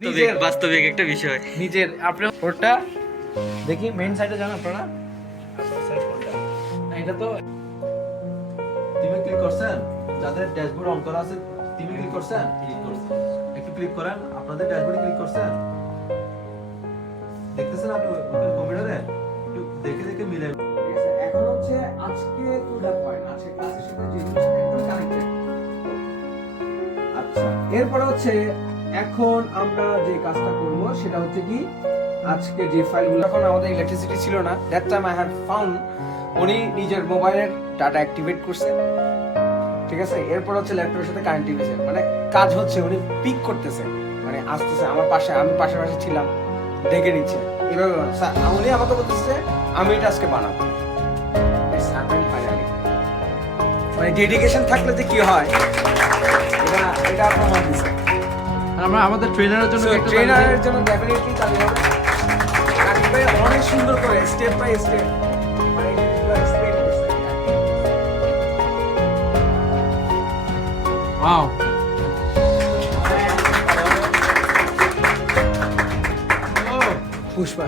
বাস্তবিক একটা বিষয় নিজের আপনার ওটা দেখি মেইন সাইডে যান আপনারা না এটা তো টিমে ক্লিক করছেন যাদের ড্যাশবোর্ড অন করা আছে টিমে ক্লিক করছেন একটু ক্লিক করেন আপনাদের ড্যাশবোর্ডে ক্লিক করছেন দেখতেছেন আপনি কম্পিউটারে একটু দেখে দেখে মিলে এখন হচ্ছে আজকে টু দ্য পয়েন্ট আজকে ক্লাসের সাথে যেগুলো সাথে একদম কানেক্টেড আচ্ছা এরপর হচ্ছে এখন আমরা যে কাজটা করব সেটা হচ্ছে কি আজকে যে ফাইলগুলো এখন আমাদের ইলেকট্রিসিটি ছিল না that time I had found উনি নিজের মোবাইলের ডাটা অ্যাক্টিভেট করছে ঠিক আছে এরপর হচ্ছে ল্যাপটপের সাথে কানেক্ট হয়েছে মানে কাজ হচ্ছে উনি পিক করতেছে মানে আসতেছে আমার পাশে আমি পাশাপাশি ছিলাম ডেকে নিচ্ছে এভাবে উনি আমাকে বলতেছে আমি এটা আজকে বানাবো মানে ডেডিকেশন থাকলে যে কি হয় এটা প্রমাণ দিচ্ছে আমরা আমাদের ট্রেনারের জন্য একটা ট্রেনারের জন্য ডেফিনেটলি চালু হবে কাকিব ভাই অনেক সুন্দর করে স্টেপ বাই স্টেপ মানে এক্সপ্লেইন করছে ওয়াও পুষ্পা